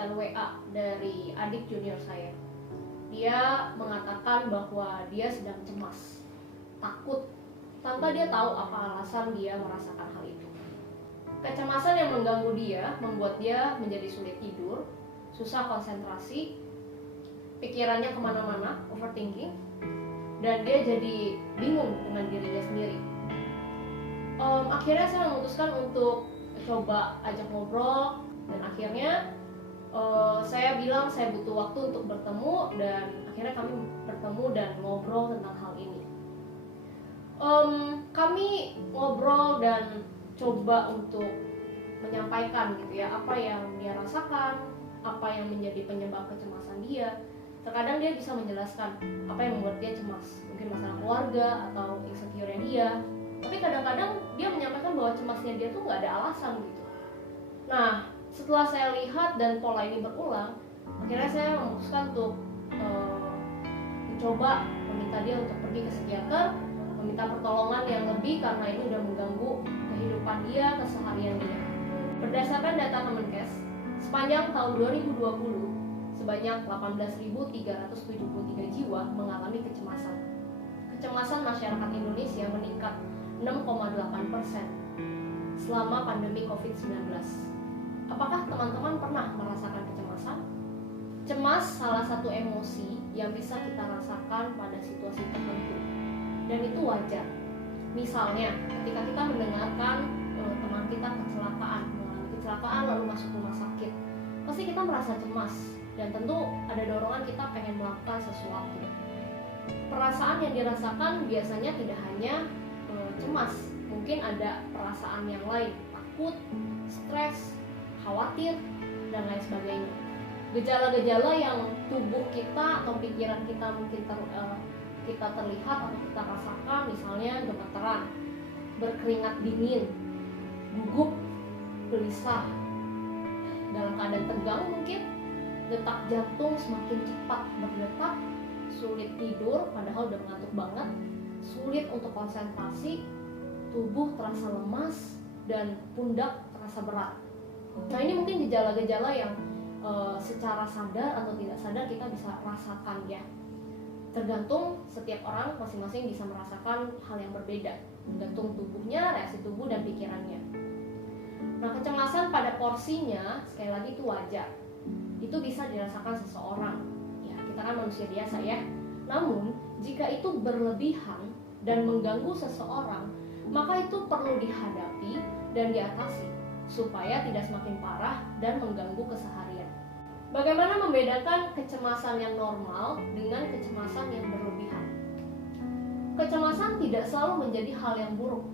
mendapatkan WA dari adik junior saya. Dia mengatakan bahwa dia sedang cemas, takut, tanpa dia tahu apa alasan dia merasakan hal itu. Kecemasan yang mengganggu dia membuat dia menjadi sulit tidur, susah konsentrasi, pikirannya kemana-mana, overthinking, dan dia jadi bingung dengan dirinya sendiri. Akhirnya saya memutuskan untuk coba ajak ngobrol, dan akhirnya saya bilang saya butuh waktu untuk bertemu, dan akhirnya kami bertemu dan ngobrol tentang hal ini. Kami ngobrol dan coba untuk menyampaikan gitu ya, apa yang dia rasakan, apa yang menjadi penyebab kecemasan dia. Terkadang dia bisa menjelaskan apa yang membuat dia cemas, mungkin masalah keluarga atau insecure dia. Tapi kadang-kadang dia menyampaikan bahwa cemasnya dia tuh nggak ada alasan gitu. Nah, setelah saya lihat dan pola ini berulang, akhirnya saya memutuskan untuk mencoba meminta dia untuk pergi ke psikiater, meminta pertolongan yang lebih karena ini udah mengganggu kehidupan dia, keseharian dia. Berdasarkan data Kemenkes, sepanjang tahun 2020, sebanyak 18.373 jiwa mengalami kecemasan. Kecemasan masyarakat Indonesia meningkat 6,8% selama pandemi COVID-19. Apakah teman-teman pernah merasakan kecemasan? Cemas salah satu emosi yang bisa kita rasakan pada situasi tertentu, dan itu wajar. Misalnya, ketika kita mendengarkan teman kita mengalami kecelakaan lalu masuk rumah sakit, pasti kita merasa cemas, dan tentu ada dorongan kita pengen melakukan sesuatu. Perasaan yang dirasakan biasanya tidak hanya cemas, mungkin ada perasaan yang lain, takut, stres, khawatir, dan lain sebagainya. Gejala-gejala yang tubuh kita atau pikiran kita mungkin kita terlihat atau kita rasakan, misalnya gemeteran, berkeringat dingin, gugup, gelisah, dalam keadaan tegang mungkin, detak jantung semakin cepat berdetak, sulit tidur padahal udah ngantuk banget, sulit untuk konsentrasi, tubuh terasa lemas, dan pundak terasa berat. Nah, ini mungkin gejala-gejala yang secara sadar atau tidak sadar kita bisa rasakan ya. Tergantung setiap orang masing-masing bisa merasakan hal yang berbeda, tergantung tubuhnya, reaksi tubuh, dan pikirannya. Nah, kecemasan pada porsinya sekali lagi itu wajar. Itu bisa dirasakan seseorang. Ya, kita kan manusia biasa ya. Namun, jika itu berlebihan dan mengganggu seseorang, maka itu perlu dihadapi dan diatasi supaya tidak semakin parah dan mengganggu keseharian. Bagaimana membedakan kecemasan yang normal dengan kecemasan yang berlebihan? Kecemasan tidak selalu menjadi hal yang buruk.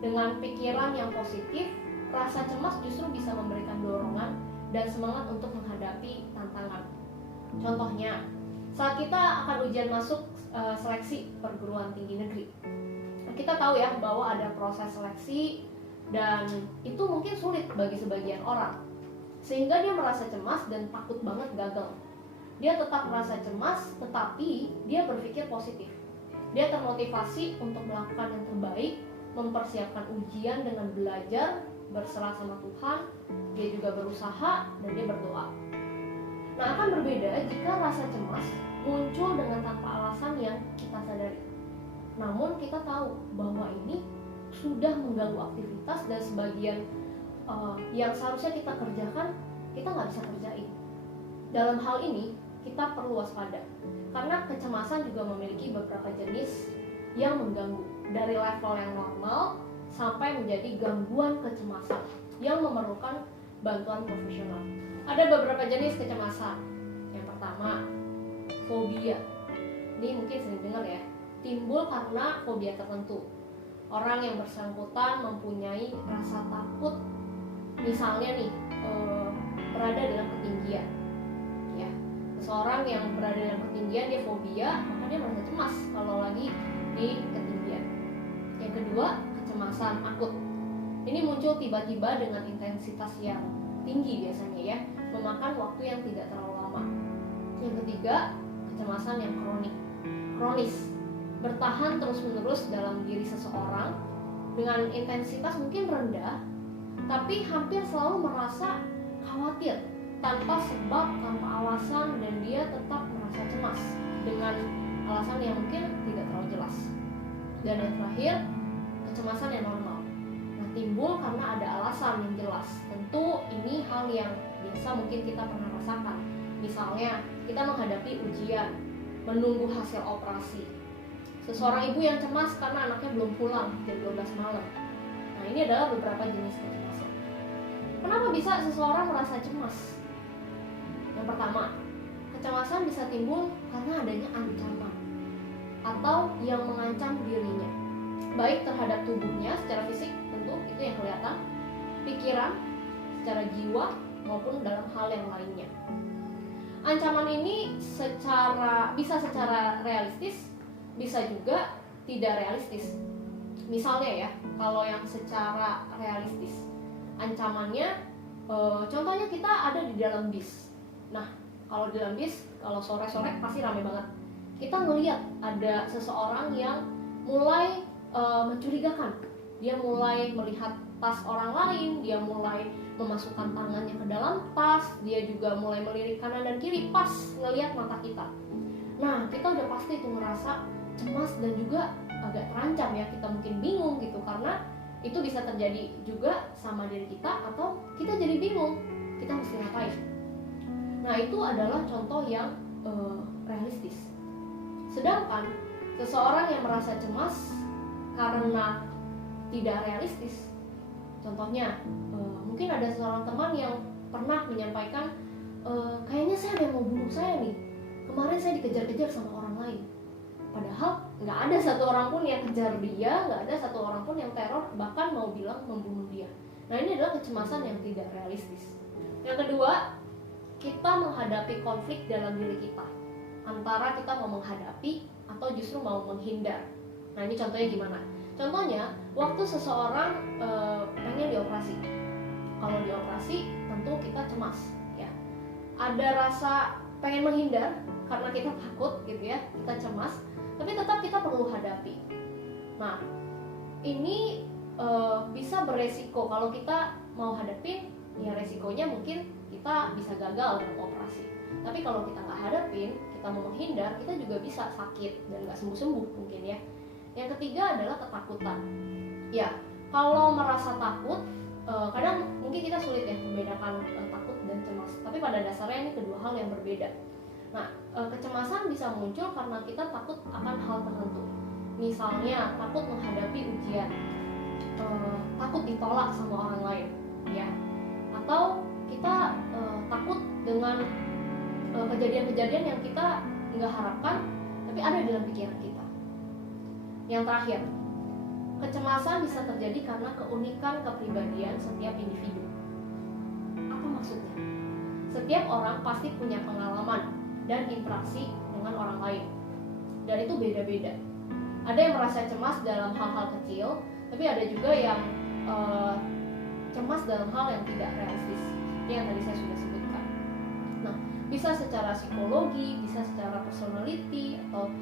Dengan pikiran yang positif, rasa cemas justru bisa memberikan dorongan dan semangat untuk menghadapi tantangan. Contohnya, saat kita akan ujian masuk seleksi perguruan tinggi negeri, kita tahu ya bahwa ada proses seleksi dan itu mungkin sulit bagi sebagian orang, sehingga dia merasa cemas dan takut banget gagal. Dia tetap merasa cemas, tetapi dia berpikir positif. Dia termotivasi untuk melakukan yang terbaik, mempersiapkan ujian dengan belajar, berserah sama Tuhan. Dia juga berusaha dan dia berdoa. Nah, akan berbeda jika rasa cemas muncul dengan tanpa alasan yang kita sadari. Namun kita tahu bahwa ini sudah mengganggu aktivitas dan sebagian yang seharusnya kita kerjakan, kita nggak bisa kerjain. Dalam hal ini, kita perlu waspada. Karena kecemasan juga memiliki beberapa jenis yang mengganggu. Dari level yang normal sampai menjadi gangguan kecemasan yang memerlukan bantuan profesional. Ada beberapa jenis kecemasan. Yang pertama, fobia. Ini mungkin sering dengar ya. Timbul karena fobia tertentu. Orang yang bersangkutan mempunyai rasa takut, misalnya nih berada dalam ketinggian, ya. Seseorang yang berada dalam ketinggian dia fobia, maka dia merasa cemas kalau lagi di ketinggian. Yang kedua, kecemasan akut. Ini muncul tiba-tiba dengan intensitas yang tinggi biasanya ya, memakan waktu yang tidak terlalu lama. Yang ketiga, kecemasan yang kronis, bertahan terus-menerus dalam diri seseorang dengan intensitas mungkin rendah, tapi hampir selalu merasa khawatir, tanpa sebab, tanpa alasan, dan dia tetap merasa cemas dengan alasan yang mungkin tidak terlalu jelas. Dan yang terakhir, kecemasan yang normal. Nah, timbul karena ada alasan yang jelas. Tentu ini hal yang biasa mungkin kita pernah rasakan. Misalnya, kita menghadapi ujian, menunggu hasil operasi. Seseorang ibu yang cemas karena anaknya belum pulang jam 12 malam. Nah, ini adalah beberapa jenis kecemasan. Kenapa bisa seseorang merasa cemas? Yang pertama, kecemasan bisa timbul karena adanya ancaman atau yang mengancam dirinya, baik terhadap tubuhnya secara fisik, tentu itu yang kelihatan, pikiran, secara jiwa, maupun dalam hal yang lainnya. Ancaman ini bisa secara realistis, bisa juga tidak realistis. Misalnya ya, kalau yang secara realistis, ancamannya, contohnya kita ada di dalam bis. Nah, kalau di dalam bis, kalau sore-sore pasti rame banget. Kita ngelihat ada seseorang yang mulai mencurigakan. Dia mulai melihat tas orang lain, dia mulai memasukkan tangannya ke dalam tas, dia juga mulai melirik kanan dan kiri pas ngelihat mata kita. Nah, kita udah pasti tuh ngerasa cemas dan juga agak terancam ya, kita mungkin bingung gitu, karena itu bisa terjadi juga sama diri kita, atau kita jadi bingung kita mesti ngapain. Nah, itu adalah contoh yang realistis. Sedangkan seseorang yang merasa cemas karena tidak realistis, contohnya mungkin ada seorang teman yang pernah menyampaikan, kayaknya saya ada yang mau bunuh saya nih, kemarin saya dikejar-kejar sama orang lain. Padahal nggak ada satu orang pun yang kejar dia, nggak ada satu orang pun yang teror, bahkan mau bilang membunuh dia. Nah, ini adalah kecemasan yang tidak realistis. Yang kedua, kita menghadapi konflik dalam diri kita, antara kita mau menghadapi atau justru mau menghindar. Nah, ini contohnya gimana? Contohnya, waktu seseorang pengen dioperasi. Kalau dioperasi, tentu kita cemas ya. Ada rasa pengen menghindar karena kita takut gitu ya, kita cemas, tapi tetap kita perlu hadapi. Nah, ini bisa beresiko. Kalau kita mau hadapin, ya resikonya mungkin kita bisa gagal dalam operasi. Tapi kalau kita nggak hadapin, kita mau menghindar, kita juga bisa sakit dan nggak sembuh-sembuh mungkin ya. Yang ketiga adalah ketakutan. Ya, kalau merasa takut, kadang mungkin kita sulit ya membedakan takut dan cemas. Tapi pada dasarnya ini kedua hal yang berbeda. Nah, kecemasan bisa muncul karena kita takut akan hal tertentu. Misalnya takut menghadapi ujian, takut ditolak sama orang lain, ya. Atau kita takut dengan kejadian-kejadian yang kita nggak harapkan, tapi ada dalam pikiran kita. Yang terakhir, kecemasan bisa terjadi karena keunikan kepribadian setiap individu. Apa maksudnya? Setiap orang pasti punya pengalaman dan interaksi dengan orang lain, dan itu beda-beda. Ada yang merasa cemas dalam hal-hal kecil, tapi ada juga yang cemas dalam hal yang tidak realistis, seperti yang tadi saya sudah sebutkan. Nah, bisa secara psikologi, bisa secara personality, atau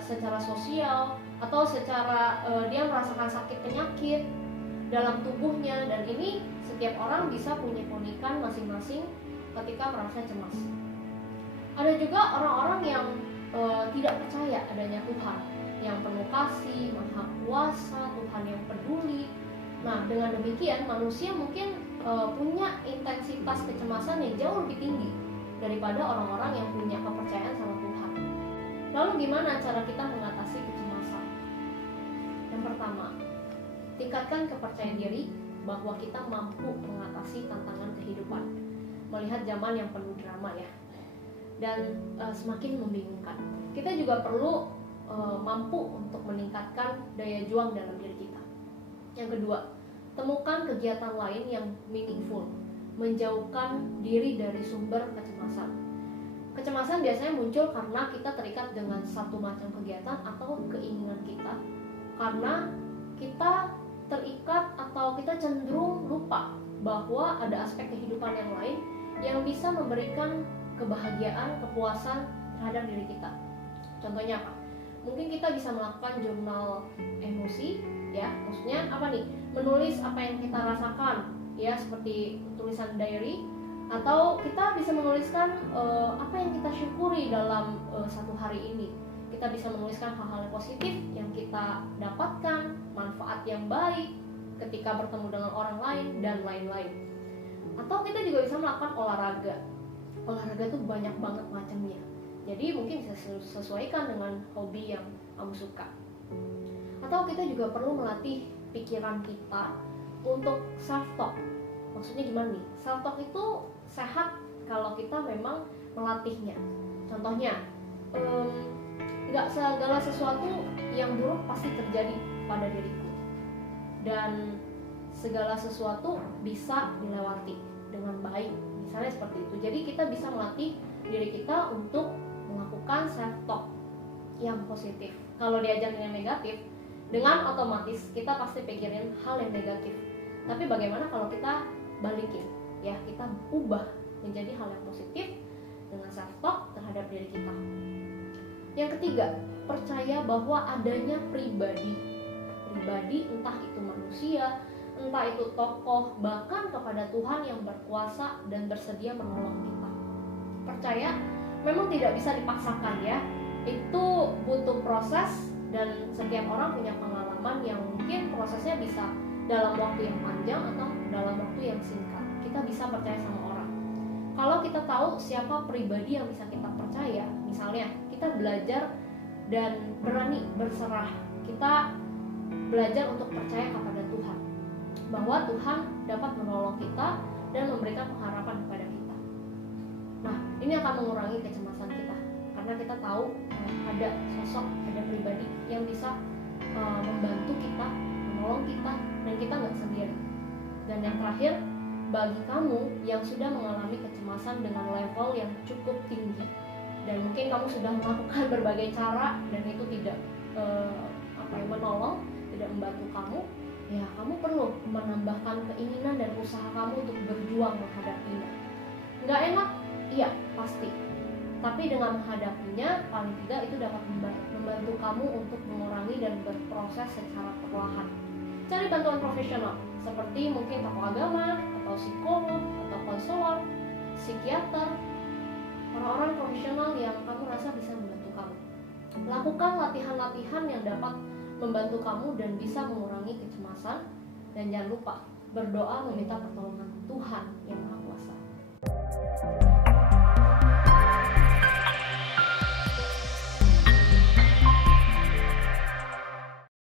secara sosial, atau secara dia merasakan sakit penyakit dalam tubuhnya, dan ini setiap orang bisa punya keunikan masing-masing ketika merasa cemas. Ada juga orang-orang yang tidak percaya adanya Tuhan, yang penuh kasih, maha kuasa, Tuhan yang peduli. Nah, dengan demikian manusia mungkin punya intensitas kecemasan yang jauh lebih tinggi daripada orang-orang yang punya kepercayaan sama Tuhan. Lalu gimana cara kita mengatasi kecemasan? Yang pertama, tingkatkan kepercayaan diri bahwa kita mampu mengatasi tantangan kehidupan. Melihat zaman yang penuh drama ya, dan semakin membingungkan. Kita juga perlu mampu untuk meningkatkan daya juang dalam diri kita. Yang kedua, temukan kegiatan lain yang meaningful, menjauhkan diri dari sumber kecemasan. Kecemasan biasanya muncul karena kita terikat dengan satu macam kegiatan atau keinginan kita, karena kita terikat atau kita cenderung lupa bahwa ada aspek kehidupan yang lain yang bisa memberikan kebahagiaan, kepuasan terhadap diri kita. Contohnya apa? Mungkin kita bisa melakukan jurnal emosi, ya, maksudnya apa nih? Menulis apa yang kita rasakan, ya, seperti tulisan diary, Atau kita bisa menuliskan apa yang kita syukuri dalam satu hari ini. Kita bisa menuliskan hal-hal yang positif yang kita dapatkan, manfaat yang baik ketika bertemu dengan orang lain, dan lain-lain. Atau kita juga bisa melakukan olahraga. Olahraga tuh banyak banget macamnya. Jadi mungkin bisa sesuaikan dengan hobi yang kamu suka. Atau kita juga perlu melatih pikiran kita untuk self-talk. Maksudnya gimana nih? Self-talk itu sehat kalau kita memang melatihnya. Contohnya, nggak segala sesuatu yang buruk pasti terjadi pada diriku, dan segala sesuatu bisa dilewati dengan baik. Misalnya seperti itu. Jadi kita bisa melatih diri kita untuk melakukan self-talk yang positif. Kalau diajarin yang negatif, dengan otomatis kita pasti pikirin hal yang negatif. Tapi bagaimana kalau kita balikin, ya, kita ubah menjadi hal yang positif dengan self-talk terhadap diri kita. Yang ketiga, percaya bahwa adanya pribadi, entah itu manusia, entah itu tokoh, bahkan kepada Tuhan yang berkuasa dan bersedia menolong kita. Percaya memang tidak bisa dipaksakan, ya. Itu butuh proses, dan setiap orang punya pengalaman yang mungkin prosesnya bisa dalam waktu yang panjang atau dalam waktu yang singkat. Kita bisa percaya sama orang. Kalau kita tahu siapa pribadi yang bisa kita percaya, misalnya kita belajar dan berani berserah, kita belajar untuk percaya kepada Tuhan, bahwa Tuhan dapat menolong kita dan memberikan pengharapan kepada kita. Nah, ini akan mengurangi kecemasan kita, karena kita tahu ada sosok, ada pribadi yang bisa membantu kita, menolong kita, dan kita nggak sendiri. Dan yang terakhir, bagi kamu yang sudah mengalami kecemasan dengan level yang cukup tinggi, dan mungkin kamu sudah melakukan berbagai cara dan itu tidak menolong, tidak membantu kamu, ya kamu perlu menambahkan keinginan dan usaha kamu untuk berjuang menghadapinya. Nggak enak, iya pasti. Tapi dengan menghadapinya, paling tidak itu dapat membantu kamu untuk mengurangi dan berproses secara perlahan. Cari bantuan profesional, seperti mungkin tokoh agama, atau psikolog, atau konselor, psikiater, orang-orang profesional yang kamu rasa bisa membantu kamu. Lakukan latihan-latihan yang dapat membantu kamu dan bisa mengurangi kecemasan, dan jangan lupa berdoa meminta pertolongan Tuhan yang Maha Kuasa.